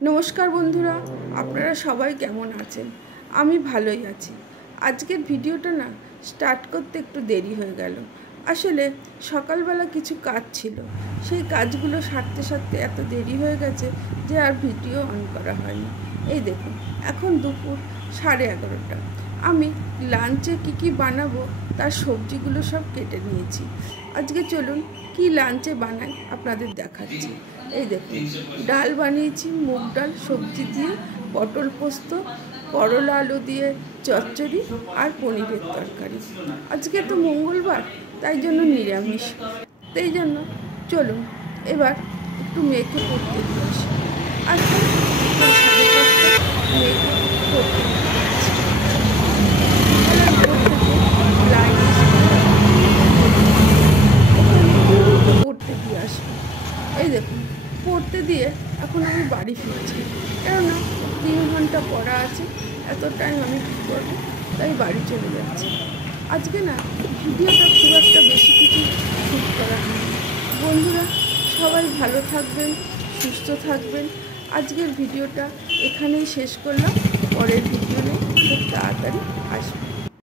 নমস্কার বন্ধুরা, আপনারা সবাই কেমন আছেন? আমি ভালোই আছি। আজকের ভিডিওটা না স্টার্ট করতে একটু দেরি হয়ে গেল। আসলে সকালবেলা কিছু কাজ ছিল, সেই কাজগুলো সারতে সারতে এত দেরি হয়ে গেছে যে আর ভিডিও অন করা হয়নি। এই দেখুন, এখন দুপুর 11:30। আমি লাঞ্চে কি বানাবো তার সবজিগুলো সব কেটে নিয়েছি। আজকে চলুন কি লাঞ্চে বানাই আপনাদের দেখাচ্ছি। এই দেখুন, ডাল বানিয়েছি, মুগ ডাল সবজি দিয়ে, পটল পোস্ত, করলা আলু দিয়ে চচ্চড়ি আর পনিরের তরকারি। আজকে তো মঙ্গলবার, তাই জন্য নিরামিষ। তাই জন্য চলুন এবার একটু মেয়েকে পড়তে দিয়ে আসি। আজকে 5:30 মেয়েকে পড়তে পড়তে দিয়ে আসি। এই দেখুন, পড়তে দিয়ে এখন আমি বাড়ি ফিরছি, কেননা 3 ঘন্টা পড়া আছে। এত টাইম আমি কী করবো, তাই বাড়ি চলে যাচ্ছি। আজকে না ভিডিওটা খুব একটা বেশি কিছু শ্যুট করা হয়। বন্ধুরা সবাই ভালো থাকবেন, সুস্থ থাকবেন। আজকের ভিডিওটা এখানেই শেষ করলাম। পরের ভিডিও নিয়ে খুব তাড়াতাড়ি আসবে।